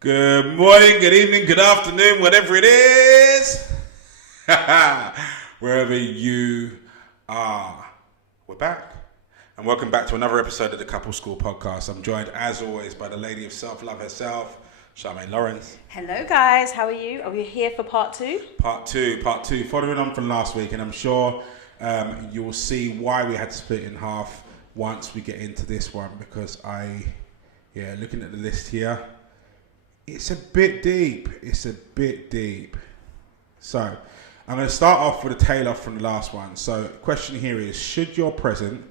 Good morning, good evening, good afternoon, whatever it is. Wherever you are. We're back. And welcome back to another episode of the Couple School Podcast. I'm joined, as always, by the lady of self-love herself, Charmaine Lawrence. Hello guys, how are you? Are we here for part two? Part two. Following on from last week, and I'm sure you will see why we had to split in half once we get into this one, because looking at the list here, it's a bit deep. So, I'm going to start off with a tail off from the last one. So, the question here is, should your present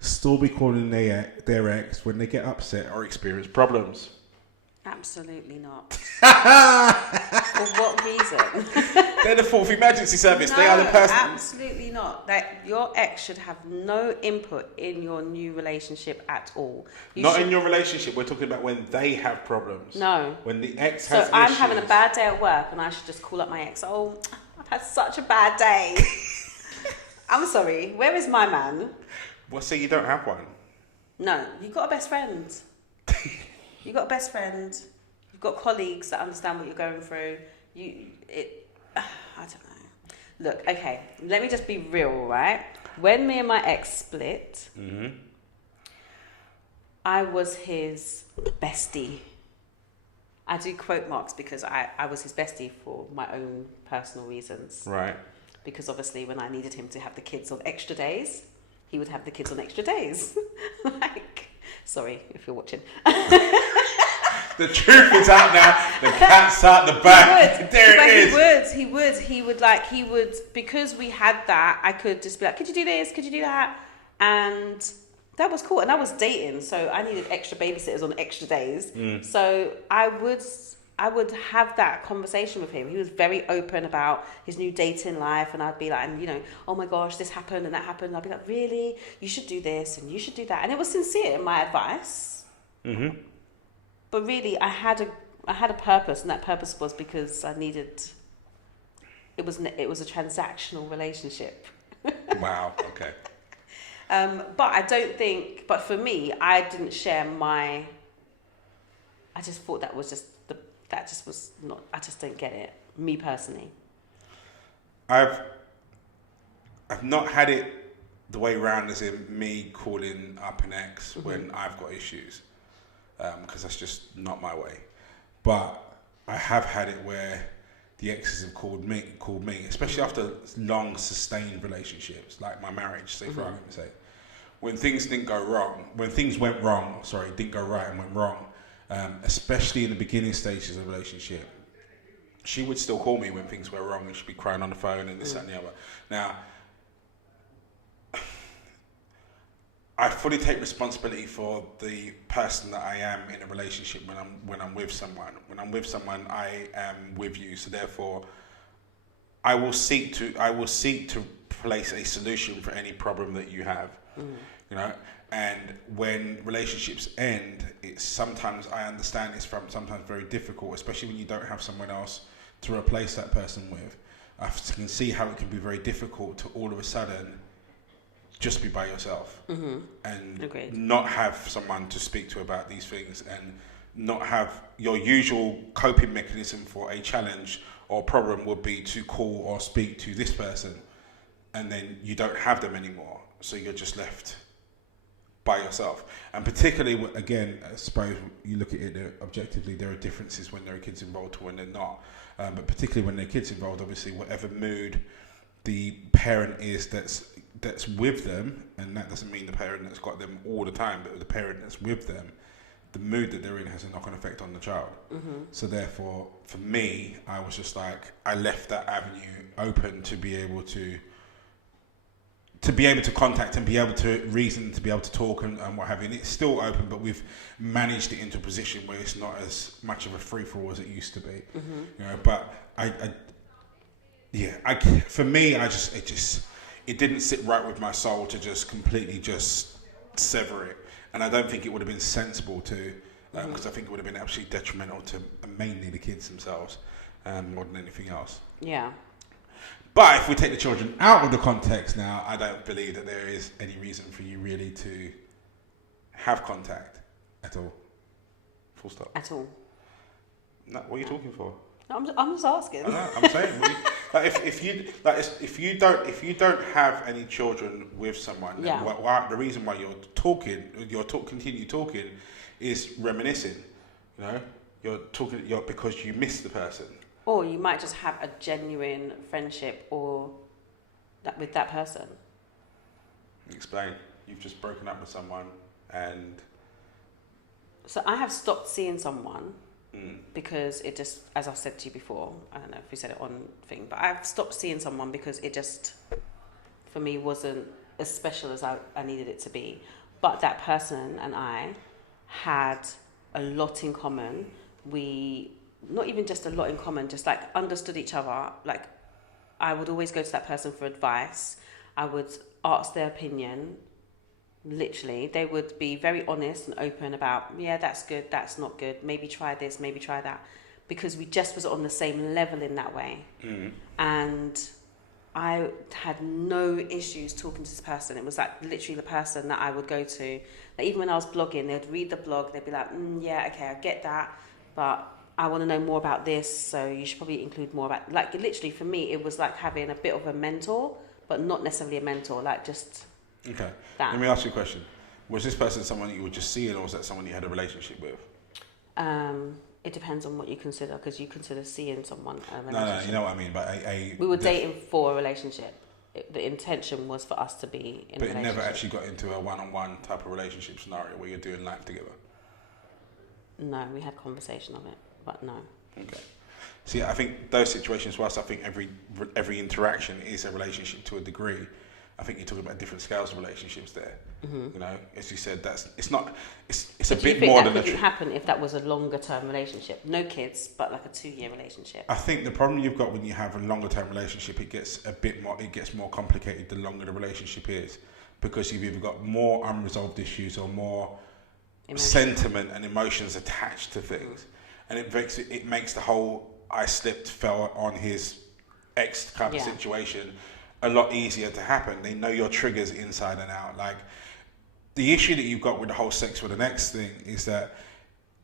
still be calling their ex when they get upset or experience problems? Absolutely not. For what reason? They're the fourth emergency service. They are the person. Absolutely not. That your ex should have no input in your new relationship at all. In your relationship. We're talking about when they have problems. No. When the ex has I'm issues. having a bad day at work and I should just call up my ex. Oh, I've had such a bad day. I'm sorry. Where is my man? Well, so you don't have one? No. You've got a best friend. You've got a best friend. You've got colleagues that understand what you're going through. I don't know. Look, okay, let me just be real, right? When me and my ex split, I was his bestie. I do quote marks because I was his bestie for my own personal reasons. Right. Because obviously when I needed him to have the kids on extra days, he would have the kids on extra days. Sorry if you're watching. The truth is out now. The cat's out the bag. He would, because we had that, I could just be like, could you do this? Could you do that? And that was cool. And I was dating, so I needed extra babysitters on extra days. So I would have that conversation with him. He was very open about his new dating life, and I'd be like, oh my gosh, this happened and that happened. And I'd be like, really? You should do this and you should do that. And it was sincere in my advice. Mm-hmm. But really, I had a purpose, and that purpose was because I needed. It was a transactional relationship. Wow. Okay. But I don't think. But for me, I didn't share my. I just thought that was not. I just don't get it. Me personally. I've not had it the way round, as in me calling up an ex when I've got issues. Because that's just not my way. But I have had it where the exes have called me, especially after long sustained relationships, like my marriage, say for argument's sake. When things didn't go right and went wrong, especially in the beginning stages of a relationship, she would still call me when things were wrong, and she'd be crying on the phone and this, that, and the other. Now, I fully take responsibility for the person that I am in a relationship when I'm with someone. When I'm with someone, I am with you. So therefore, I will seek to place a solution for any problem that you have. And when relationships end, it's sometimes, I understand it's sometimes very difficult, especially when you don't have someone else to replace that person with. I can see how it can be very difficult to all of a sudden just be by yourself and Agreed. Not have someone to speak to about these things, and not have your usual coping mechanism for a challenge or problem would be to call or speak to this person, and then you don't have them anymore, so you're just left by yourself. And particularly, again, I suppose you look at it objectively, there are differences when there are kids involved to when they're not, but particularly when there are kids involved, obviously whatever mood the parent is that's with them, and that doesn't mean the parent that's got them all the time, but the parent that's with them, the mood that they're in has a knock-on effect on the child. So therefore, for me, I was just like, I left that avenue open to be able to contact and be able to reason, to be able to talk and what have you. And it's still open, but we've managed it into a position where it's not as much of a free-for-all as it used to be. But for me, it didn't sit right with my soul to just completely just sever it. And I don't think it would have been sensible to, because I think it would have been absolutely detrimental to mainly the kids themselves, more than anything else. Yeah. But if we take the children out of the context now, I don't believe that there is any reason for you really to have contact at all. Full stop. At all. No, what are you talking for? No, I'm just asking. I know, I'm saying, like if you don't have any children with someone, then the reason why continue talking, is reminiscing. You know, you're because you miss the person. Or you might just have a genuine friendship with that person. Explain. You've just broken up with someone, and so I have stopped seeing someone. Because it just, as I said to you before, I don't know if we said it on thing, but I've stopped seeing someone because it just, for me, wasn't as special as I needed it to be. But that person and I had a lot in common. We, not even just a lot in common, just like understood each other. Like, I would always go to that person for advice. I would ask their opinion. Literally, they would be very honest and open about, yeah, that's good, that's not good, maybe try this, maybe try that, because we just was on the same level in that way. And I had no issues talking to this person. It was like literally the person that I would go to. Like, even when I was blogging, they'd read the blog, they'd be like, yeah, okay, I get that, but I want to know more about this, so you should probably include more about, like, literally for me, it was like having a bit of a mentor, but not necessarily a mentor, like just... Okay. That. Let me ask you a question. Was this person someone that you were just seeing, or was that someone you had a relationship with? It depends on what you consider, because you consider seeing someone a relationship. No, you know what I mean. But we were dating for a relationship. The intention was for us to be in a relationship. But it never actually got into a one-on-one type of relationship scenario where you're doing life together? No, we had conversation on it, but no. Okay. See, I think those situations, whilst I think every interaction is a relationship to a degree, I think you're talking about different scales of relationships there. You know, as you said, it's a bit more than. Could happen if that was a longer term relationship? No kids, but like a 2-year relationship. I think the problem you've got when you have a longer term relationship, it gets more complicated the longer the relationship is, because you've either got more unresolved issues or more sentiment and emotions attached to things, and it makes the whole I slipped, fell on his ex kind of situation a lot easier to happen. They know your triggers inside and out. Like, the issue that you've got with the whole sex with an ex thing is that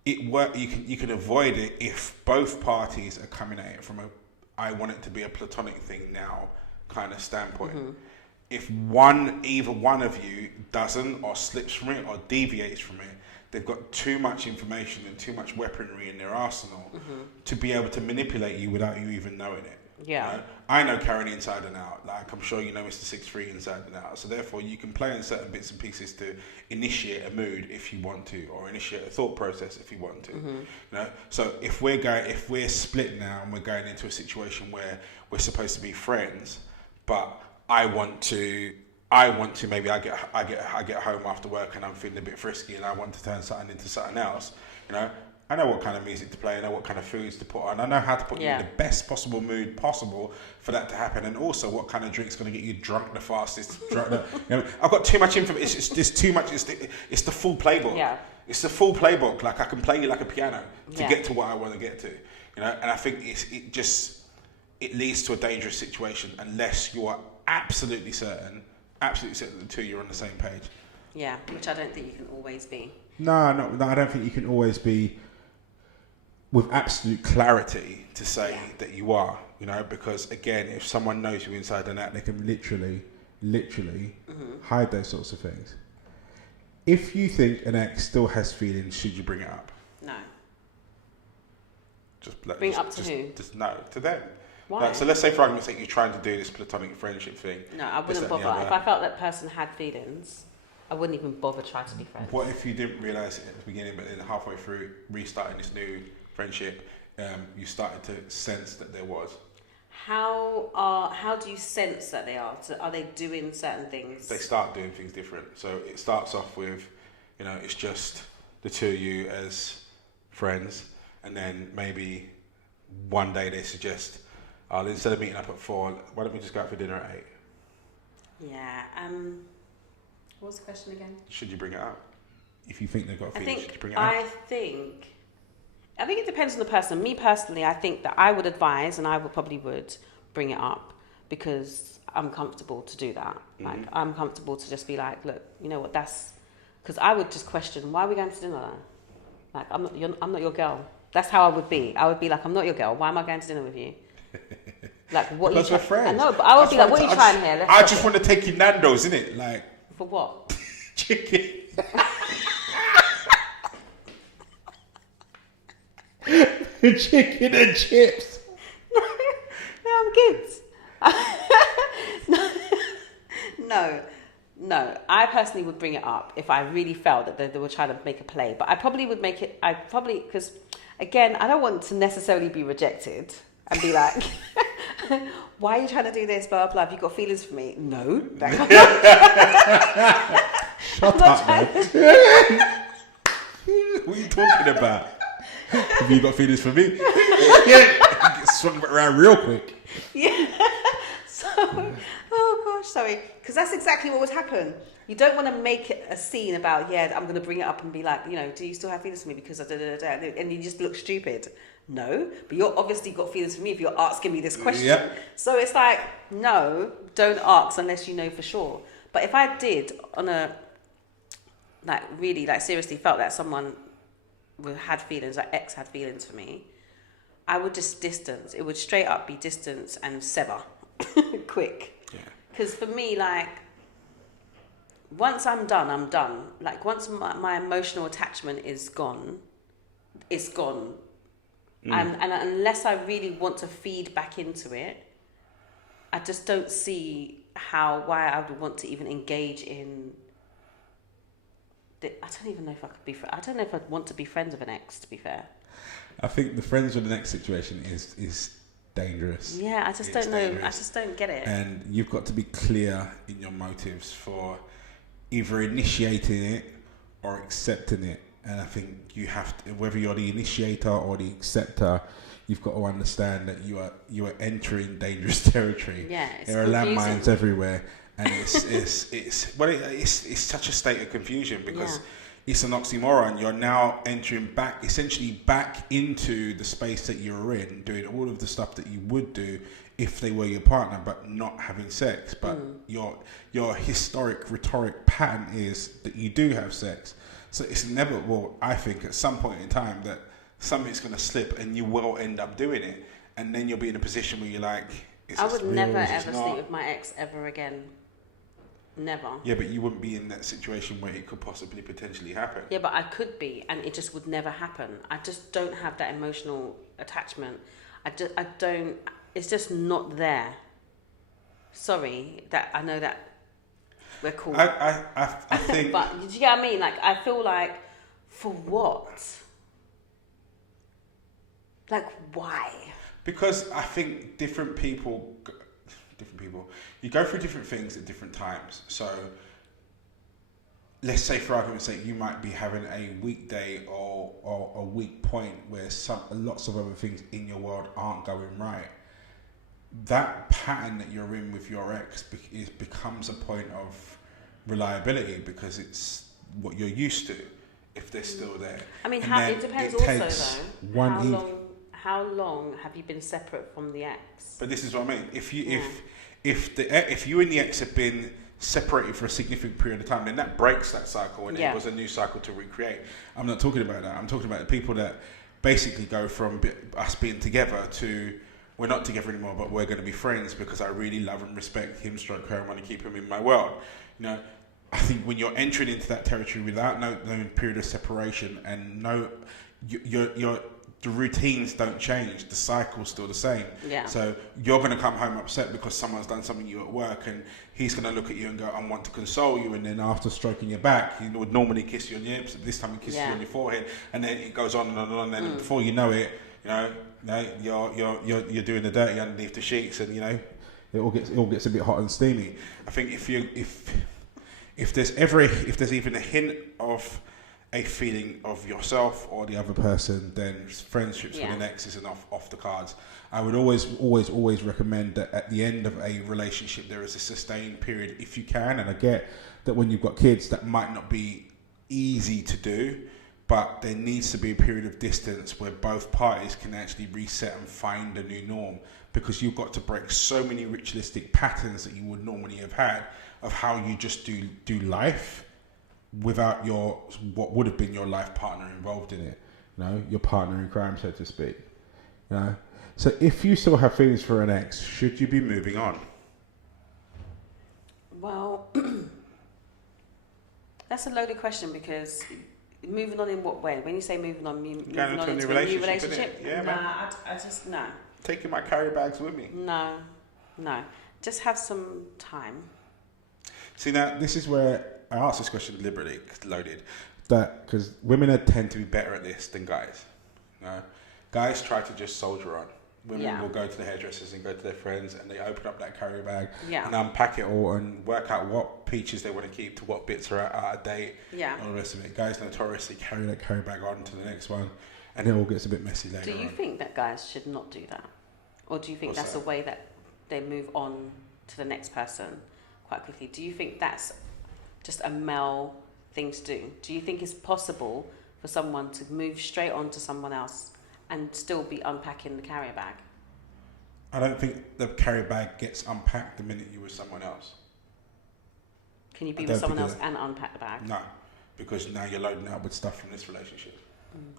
you can avoid it if both parties are coming at it from I want it to be a platonic thing now kind of standpoint. If either one of you doesn't, or slips from it, or deviates from it, they've got too much information and too much weaponry in their arsenal to be able to manipulate you without you even knowing it. Yeah. You know? I know Karen inside and out. Like, I'm sure you know Mr. 6'3" inside and out. So therefore, you can play on certain bits and pieces to initiate a mood if you want to, or initiate a thought process if you want to. You know. So if we're split now and we're going into a situation where we're supposed to be friends, but I want to maybe I get home after work and I'm feeling a bit frisky and I want to turn something into something else. You know. I know what kind of music to play, I know what kind of foods to put on, I know how to put you in the best possible mood possible for that to happen, and also what kind of drink's going to get you drunk the fastest. I've got too much information, it's too much, it's the full playbook. Yeah. It's the full playbook, like I can play you like a piano to get to what I want to get to. You know, and I think it leads to a dangerous situation unless you are absolutely certain that the two of you are on the same page. Yeah, which I don't think you can always be. No, I don't think you can always be with absolute clarity to say that you are, you know, because again, if someone knows you inside and out, they can literally hide those sorts of things. If you think an ex still has feelings, should you bring it up? No. Bring it up to who? Just no, to them. Why? Like, so let's say for argument's sake you're trying to do this platonic friendship thing. No, I wouldn't bother. If I felt that person had feelings, I wouldn't even bother trying to be friends. What if you didn't realise it at the beginning, but then halfway through restarting this new friendship, you started to sense that there was? How do you sense that they are? So are they doing certain things? They start doing things different. So it starts off with, you know, it's just the two of you as friends, and then maybe one day they suggest, instead of meeting up at 4, why don't we just go out for dinner at 8? Yeah. What was the question again? Should you bring it up? If you think they've got feelings, should you bring it up? I think it depends on the person. Me personally, I think that I would advise, and I would bring it up because I'm comfortable to do that. Like, I'm comfortable to just be like, look, you know what, because I would just question, why are we going to dinner then? Like, I'm not your girl. That's how I would be. I would be like, I'm not your girl. Why am I going to dinner with you? Like, what? Because we're friends. I know, but I would be like, what are you trying here? I just want to take you Nando's, innit? Like, for what? chicken. Chicken and chips. No, I'm good. No. I personally would bring it up if I really felt that they were trying to make a play. But I probably would make it. Because again, I don't want to necessarily be rejected and be like, why are you trying to do this? Blah blah. Have you got feelings for me? No. Shut up, man. What are you talking about? Have you got feelings for me? Get swung around real quick. Yeah. So, oh gosh, sorry. Because that's exactly what would happen. You don't want to make it a scene about, I'm going to bring it up and be like, do you still have feelings for me because and you just look stupid. No, but you're obviously got feelings for me if you're asking me this question. Yep. So it's like, no, don't ask unless you know for sure. But if I did on a, really, seriously felt that someone had feelings, X had feelings for me, I would just distance. It would straight up be distance and sever. Quick. Yeah. Because for me, once I'm done, I'm done. Once my emotional attachment is gone, it's gone. And unless I really want to feed back into it, I just don't see why I would want to even engage in. I don't even know if I could be. I don't know if I'd want to be friends with an ex. To be fair, I think the friends with an ex situation is dangerous. Yeah, I just don't know. Dangerous. I just don't get it. And you've got to be clear in your motives for either initiating it or accepting it. And I think you have to, whether you're the initiator or the acceptor, you've got to understand that you are entering dangerous territory. Yeah, there are landmines everywhere, and it's such a state of confusion because it's an oxymoron. You're now entering essentially back into the space that you were in, doing all of the stuff that you would do if they were your partner, but not having sex. But your historic rhetoric pattern is that you do have sex. So it's inevitable, I think, at some point in time that something's going to slip and you will end up doing it. And then you'll be in a position where you're like, I would never ever sleep with my ex ever again. Never. Yeah, but you wouldn't be in that situation where it could possibly potentially happen. Yeah, but I could be, and it just would never happen. I just don't have that emotional attachment. I don't, it's just not there. Sorry, that I know that we're cool. I think... But do you get what I mean? I feel like, for what? Why? Because I think different people, you go through different things at different times. So let's say, for argument's sake, you might be having a weekday or a weak point where lots of other things in your world aren't going right. That pattern that you're in with your ex becomes a point of reliability because it's what you're used to if they're still there. I mean, it depends also though. How long have you been separate from the ex? But this is what I mean. If you and the ex have been separated for a significant period of time, then that breaks that cycle and it was a new cycle to recreate. I'm not talking about that. I'm talking about the people that basically go from us being together to we're not together anymore, but we're going to be friends because I really love and respect him, her, and want to keep him in my world. I think when you're entering into that territory without no period of separation and the routines don't change, the cycle's still the same. Yeah. So you're going to come home upset because someone's done something to you at work, and he's going to look at you and go, I want to console you, and then after stroking your back, he would normally kiss you on your lips, but this time he kisses you on your forehead, and then it goes on and on and on, and before you know it, you're doing the dirty underneath the sheets, and it all gets a bit hot and steamy. I think if there's even a hint of a feeling of yourself or the other person, then friendships with an ex isn't off the cards. I would always recommend that at the end of a relationship there is a sustained period if you can, and I get that when you've got kids that might not be easy to do, but there needs to be a period of distance where both parties can actually reset and find a new norm, because you've got to break so many ritualistic patterns that you would normally have had of how you just do life without what would have been your life partner involved in it. your partner in crime, so to speak. So if you still have feelings for an ex, should you be moving on? Well, that's a loaded question because moving on in what way? When you say moving on, moving Going on into into a a new new relationship? Yeah, man. I just, no. Taking my carry bags with me. No. Just have some time. See, now, this is where I asked this question deliberately, 'cause it's loaded, because women tend to be better at this than guys. Guys try to just soldier on. Women will go to the hairdressers and go to their friends and they open up that carry bag and unpack it all and work out what peaches they want to keep to what bits are out of date and all the rest of it. Guys notoriously carry that carry bag on to the next one and it all gets a bit messy later on. Do you think that guys should not do that? Or do you think that's a way that they move on to the next person quite quickly? Do you think that's just a male thing to do? Do you think it's possible for someone to move straight on to someone else and still be unpacking the carrier bag? I don't think the carrier bag gets unpacked the minute you're with someone else. Can you be with someone else and unpack the bag? No, because now you're loading up with stuff from this relationship.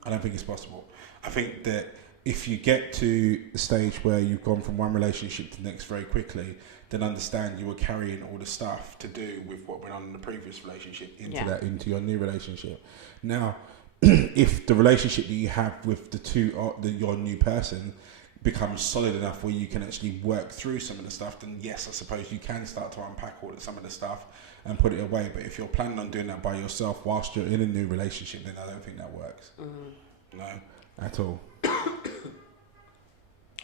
I don't think it's possible. I think that if you get to the stage where you've gone from one relationship to the next very quickly, then understand you were carrying all the stuff to do with what went on in the previous relationship into your new relationship. Now, if the relationship that you have with your new person becomes solid enough where you can actually work through some of the stuff, then yes, I suppose you can start to unpack some of the stuff and put it away. But if you're planning on doing that by yourself whilst you're in a new relationship, then I don't think that works. No, at all.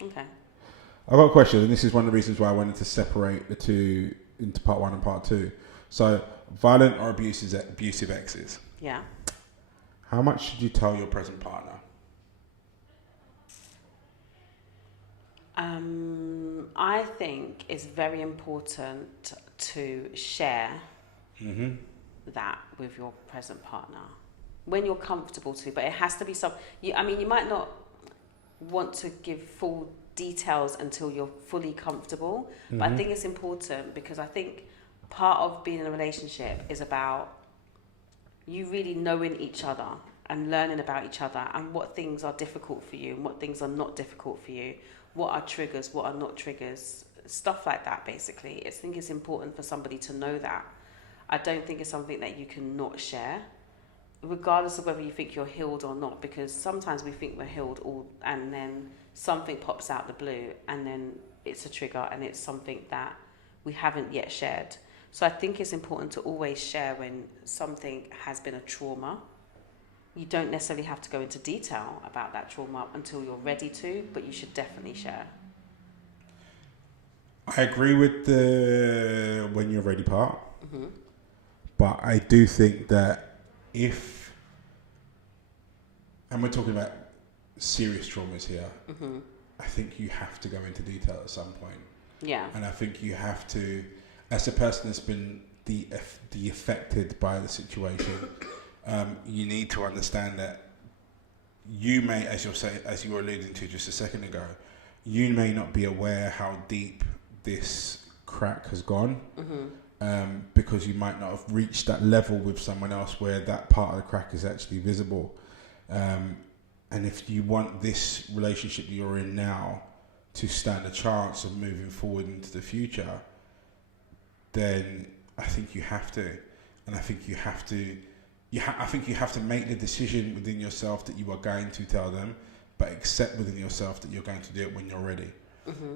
Okay. I've got a question, and this is one of the reasons why I wanted to separate the two into part 1 and part 2. So, violent or abusive exes. Yeah. How much should you tell your present partner? I think it's very important to share that with your present partner when you're comfortable to, but it has to be you might not want to give full details until you're fully comfortable, but I think it's important because I think part of being in a relationship is about you really knowing each other and learning about each other and what things are difficult for you and what things are not difficult for you, what are triggers, what are not triggers, stuff like that basically. I think it's important for somebody to know that. I don't think it's something that you can not share, regardless of whether you think you're healed or not, because sometimes we think we're healed and then something pops out the blue and then it's a trigger and it's something that we haven't yet shared. So I think it's important to always share when something has been a trauma. You don't necessarily have to go into detail about that trauma until you're ready to, but you should definitely share. I agree with the when you're ready part, but I do think that and we're talking about serious traumas here, I think you have to go into detail at some point. Yeah. And I think you have to, as a person that's been the affected by the situation, you need to understand that you may, as you were alluding to just a second ago, you may not be aware how deep this crack has gone, because you might not have reached that level with someone else where that part of the crack is actually visible. And if you want this relationship that you're in now to stand a chance of moving forward into the future, then I think you have to. And I think you have to. I think you have to make the decision within yourself that you are going to tell them, but accept within yourself that you're going to do it when you're ready.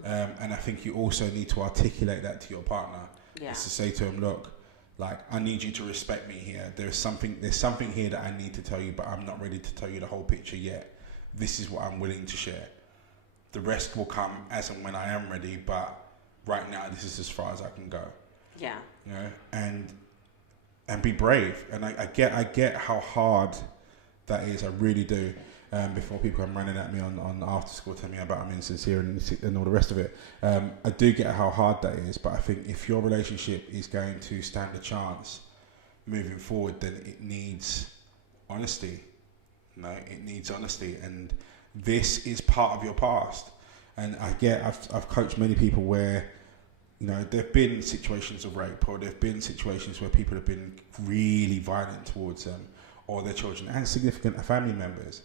And I think you also need to articulate that to your partner. Yeah. Is to say to him, look, like, I need you to respect me here. There's something here that I need to tell you, but I'm not ready to tell you the whole picture yet. This is what I'm willing to share. The rest will come as and when I am ready, but right now this is as far as I can go. Yeah. You know, and be brave. And I get how hard that is. I really do. Before people come running at me on after school telling me about I'm insincere and all the rest of it. I do get how hard that is, but I think if your relationship is going to stand a chance moving forward, then it needs honesty. No, it needs honesty, and this is part of your past. And I've coached many people where, you know, there've been situations of rape, or there've been situations where people have been really violent towards them or their children and significant family members.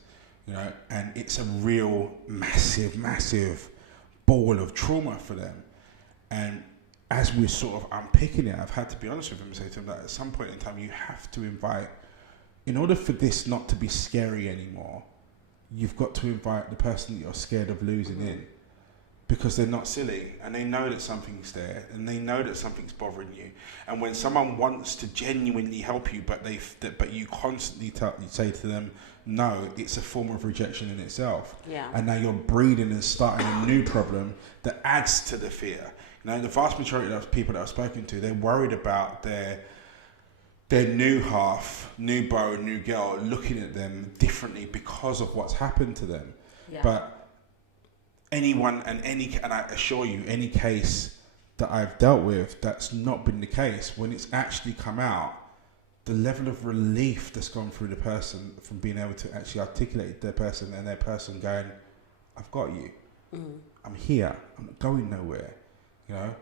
you know, and it's a real massive ball of trauma for them. And as we're sort of unpicking it, I've had to be honest with them and say to them that at some point in time you have to invite, in order for this not to be scary anymore, you've got to invite the person that you're scared of losing in, because they're not silly and they know that something's there and they know that something's bothering you. And when someone wants to genuinely help you, but you constantly say to them no, it's a form of rejection in itself. Yeah. And now you're breeding and starting a new problem that adds to the fear. You know, the vast majority of people that I've spoken to, they're worried about their new half, new beau, new girl, looking at them differently because of what's happened to them. Yeah. But anyone and I assure you, any case that I've dealt with that's not been the case, when it's actually come out, the level of relief that's gone through the person from being able to actually articulate their person and their person going, I've got you. I'm here. I'm not going nowhere. You know,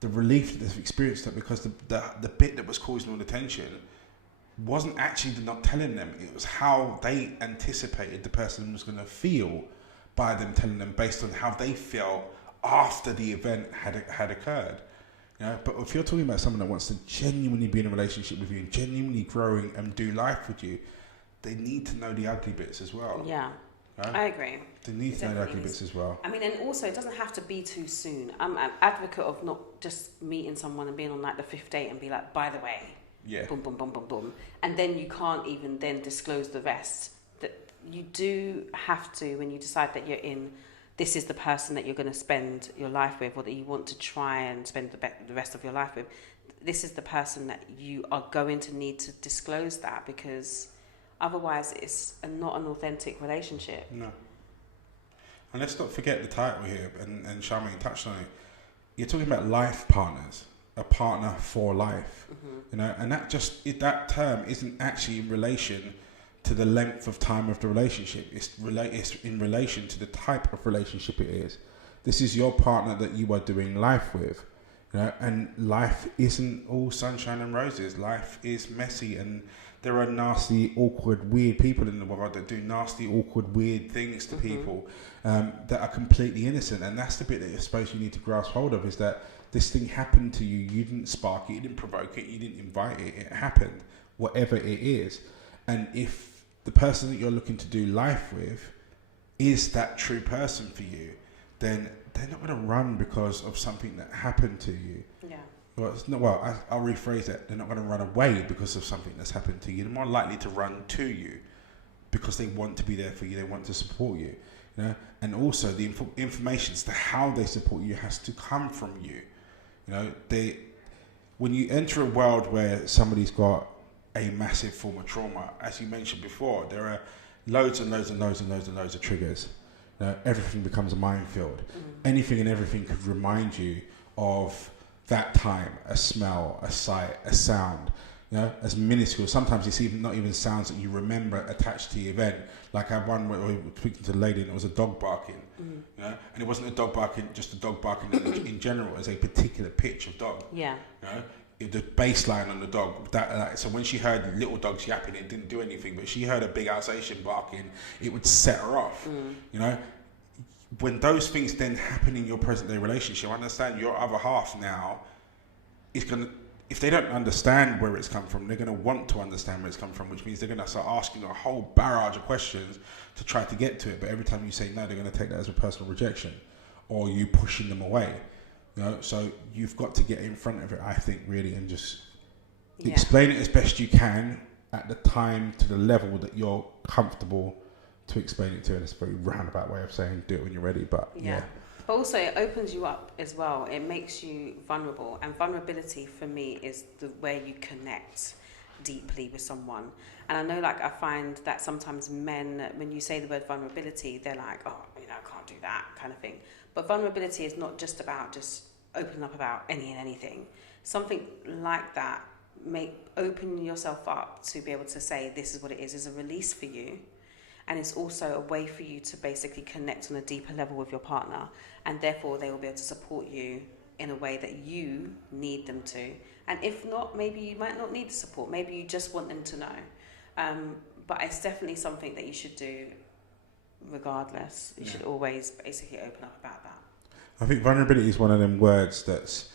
the relief that they've experienced that, because the bit that was causing all the tension wasn't actually not telling them. It was how they anticipated the person was going to feel by them telling them, based on how they felt after the event had occurred. You know, but if you're talking about someone that wants to genuinely be in a relationship with you and genuinely growing and do life with you, they need to know the ugly bits as well. Yeah. Right? I agree. They need to know the ugly bits as well. I mean, and also it doesn't have to be too soon. I'm an advocate of not just meeting someone and being on like the fifth date and be like, by the way, Yeah. boom, boom, boom, boom, boom. And then you can't even then disclose the rest. That you do have to, when you decide that you're in, this is the person that you're going to spend your life with, or that you want to try and spend the rest of your life with. This is the person that you are going to need to disclose that, because otherwise it's not an authentic relationship. No. And let's not forget the title here, and Charmaine touched on it. You're talking about life partners, a partner for life. You know, and that term isn't actually in relation to the length of time of the relationship. It's in relation to the type of relationship it is. This is your partner that you are doing life with, you know, and life isn't all sunshine and roses. Life is messy, and there are nasty, awkward, weird people in the world that do nasty, awkward, weird things to people that are completely innocent. And that's the bit that I suppose you need to grasp hold of, is that this thing happened to you. You didn't spark it, you didn't provoke it, you didn't invite it. It happened, whatever it is. And if the person that you're looking to do life with is that true person for you, then they're not going to run because of something that happened to you. Yeah. I'll rephrase that. They're not going to run away because of something that's happened to you. They're more likely to run to you because they want to be there for you. They want to support you. You know, and also the information as to how they support you has to come from you. You know, when you enter a world where somebody's got a massive form of trauma, as you mentioned before, there are loads of triggers. You know, everything becomes a minefield. Anything and everything could remind you of that time, a smell, a sight, a sound, you know, as minuscule. Sometimes it's even not even sounds that you remember attached to the event. Like I had one where we were speaking to a lady and it was a dog barking, you know, and it wasn't a dog barking, just a dog barking in general. It was a particular pitch of dog. Yeah. You know, the baseline on the dog. So when she heard little dogs yapping, it didn't do anything, but she heard a big Alsatian barking, it would set her off. You know, when those things then happen in your present day relationship, understand your other half now is gonna, if they don't understand where it's come from, they're gonna want to understand where it's come from, which means they're gonna start asking a whole barrage of questions to try to get to it. But every time you say no, they're gonna take that as a personal rejection, or you pushing them away. You know, so you've got to get in front of it, I think, really, and just explain it as best you can at the time to the level that you're comfortable to explain it to. And it's a very roundabout way of saying do it when you're ready, but yeah. But also it opens you up as well. It makes you vulnerable, and vulnerability for me is the way you connect deeply with someone. And I know, like, I find that sometimes men, when you say the word vulnerability, they're like, oh, you know, I can't do that kind of thing. But vulnerability is not just about just opening up about any and anything. Something like that, open yourself up to be able to say this is what it is a release for you. And it's also a way for you to basically connect on a deeper level with your partner, and therefore they will be able to support you in a way that you need them to. And if not, maybe you might not need the support. Maybe you just want them to know. But it's definitely something that you should do regardless. You should always basically open up about that. I think vulnerability is one of them words that's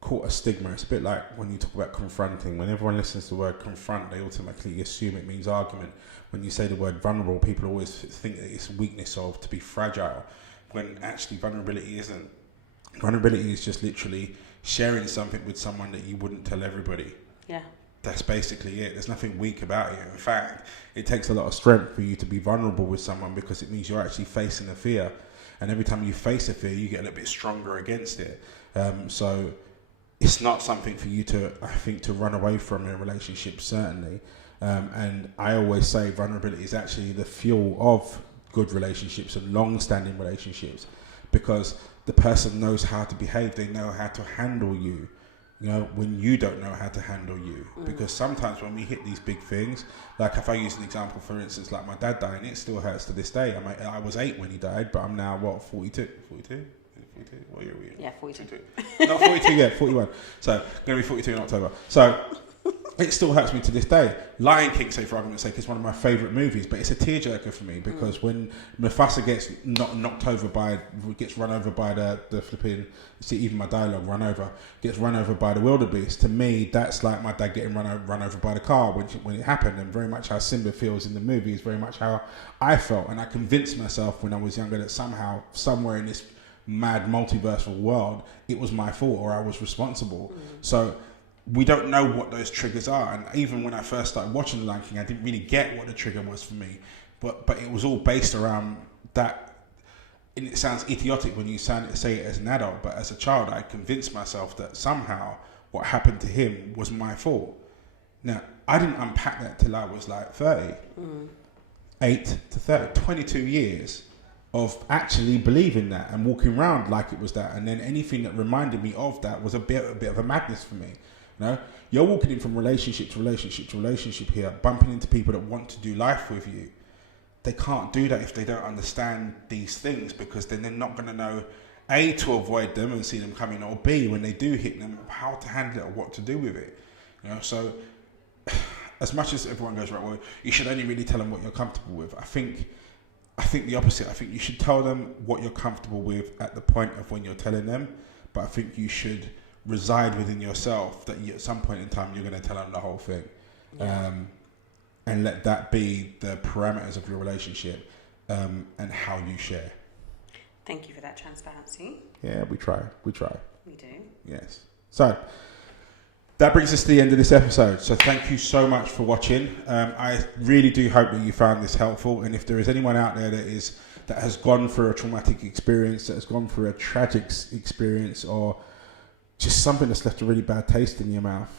caught a stigma. It's a bit like when you talk about confronting. When everyone listens to the word confront, they automatically assume it means argument. When you say the word vulnerable, people always think that it's weakness of to be fragile, when actually vulnerability isn't. Vulnerability is just literally sharing something with someone that you wouldn't tell everybody. Yeah. That's basically it. There's nothing weak about you. In fact, it takes a lot of strength for you to be vulnerable with someone, because it means you're actually facing a fear. And every time you face a fear, you get a little bit stronger against it. So it's not something for you to, I think, to run away from in a relationship, certainly. And I always say vulnerability is actually the fuel of good relationships and long-standing relationships, because the person knows how to behave. They know how to handle you, when you don't know how to handle you. Because sometimes when we hit these big things, like if I use an example, for instance, like my dad dying, it still hurts to this day. I was 8 when he died, but I'm now, 42? 42? What year are we in? Yeah, 42. 42. Not 42 yet, 41. So, going to be 42 in October. So, it still hurts me to this day. Lion King, say for argument's sake, is one of my favourite movies, but it's a tearjerker for me, because when Mufasa gets gets run over by the flipping, see even my dialogue, gets run over by the wildebeest, to me that's like my dad getting run over by the car when it happened, and very much how Simba feels in the movie is very much how I felt. And I convinced myself when I was younger that somehow, somewhere in this mad multiversal world, it was my fault or I was responsible. So we don't know what those triggers are, and even when I first started watching The Lion King, I didn't really get what the trigger was for me, but it was all based around that. And it sounds idiotic when you say it as an adult, but as a child I convinced myself that somehow what happened to him was my fault. Now, I didn't unpack that till I was like 30. 8 to 30, 22 years of actually believing that and walking around like it was that, and then anything that reminded me of that was a bit of a madness for me. You're walking in from relationship to relationship to relationship here, bumping into people that want to do life with you. They can't do that if they don't understand these things, because then they're not going to know, A, to avoid them and see them coming, or B, when they do hit them, how to handle it or what to do with it. So as much as everyone goes, right, well, you should only really tell them what you're comfortable with. I think the opposite. I think you should tell them what you're comfortable with at the point of when you're telling them, but I think you should reside within yourself that at some point in time you're going to tell them the whole thing. And let that be the parameters of your relationship, and how you share. Thank you for that transparency. Yeah, we try. We do. Yes. So that brings us to the end of this episode. So thank you so much for watching. I really do hope that you found this helpful. And if there is anyone out there that has gone through a traumatic experience, that has gone through a tragic experience, or just something that's left a really bad taste in your mouth,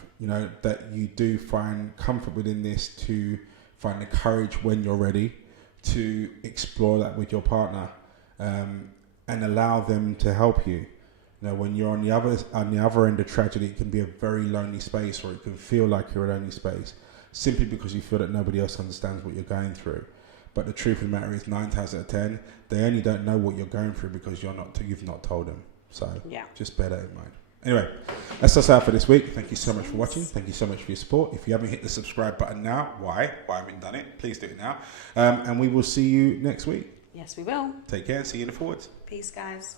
that you do find comfort within this, to find the courage when you're ready to explore that with your partner, and allow them to help you. When you're on the other end of tragedy, it can be a very lonely space, or it can feel like you're a lonely space, simply because you feel that nobody else understands what you're going through. But the truth of the matter is, 9 times out of 10, they only don't know what you're going through because you've not told them. So just bear that in mind. Anyway, that's us out for this week. Thank you so much for watching. Thank you so much for your support. If you haven't hit the subscribe button now, why haven't you done it? Please do it now. And we will see you next week. Yes, we will. Take care and see you in the forwards. Peace, guys.